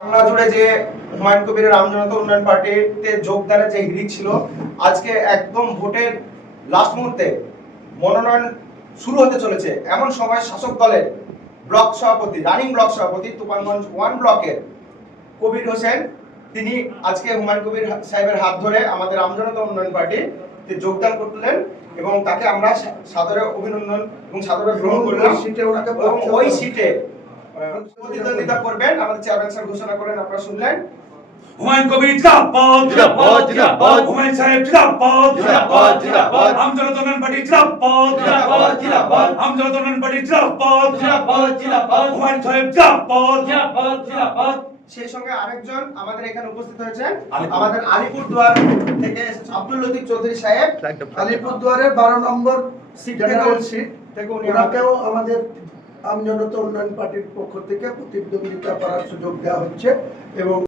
বাংলা জুড়ে যে হুমায়ুন কবিরের আমজনতা উন্নয়ন পার্টিতে যোগদানের যে হিড়িক ছিল, আজকে একদম ভোটের লাস্ট মুহূর্তে মনোনয়ন শুরু হতে চলেছে এমন সময় শাসক দলের ব্লক সভাপতি, রানিং ব্লক সভাপতি তুফানগঞ্জ 1 ব্লকের কবির হোসেন, তিনি আজকে হুমায়ুন কবির সাহেবের হাত ধরে আমাদের আমজনতা উন্নয়ন পার্টিতে যোগদান করলেন এবং তাকে আমরা সাদরে অভিনন্দন এবং সাদরে গ্রহণ করলাম। এবং ওই সিটে প্রতিদ্বন্দ্বিতা করবেন আমাদের চেয়ারম্যান স্যার ঘোষণা করেন, আপনারা শুনলেন। হুমায়ুন কবির জিন্দাবাদ জিন্দাবাদ জিন্দাবাদ, হুমায়ুন সাহেব জিন্দাবাদ জিন্দাবাদ জিন্দাবাদ, আমজনতা উন্নয়ন পার্টি জিন্দাবাদ জিন্দাবাদ জিন্দাবাদ, আমজনতা উন্নয়ন পার্টি জিন্দাবাদ জিন্দাবাদ জিন্দাবাদ, হুমায়ুন সাহেব জিন্দাবাদ জিন্দাবাদ জিন্দাবাদ। সেই সঙ্গে আরেকজন আমাদের এখানে উপস্থিত হয়েছেন, আমাদের আলিপুরদুয়ার থেকে আব্দুল লতিফ চৌধুরী সাহেব, আলিপুরদুয়ারের 12 নম্বর জেনারেল সিট থেকে ওনাকেও আমাদের আমজনতা উন্নয়ন পার্টির পক্ষ থেকে প্রতিদ্বন্দ্বিতা করার সুযোগ দেওয়া হচ্ছে এবং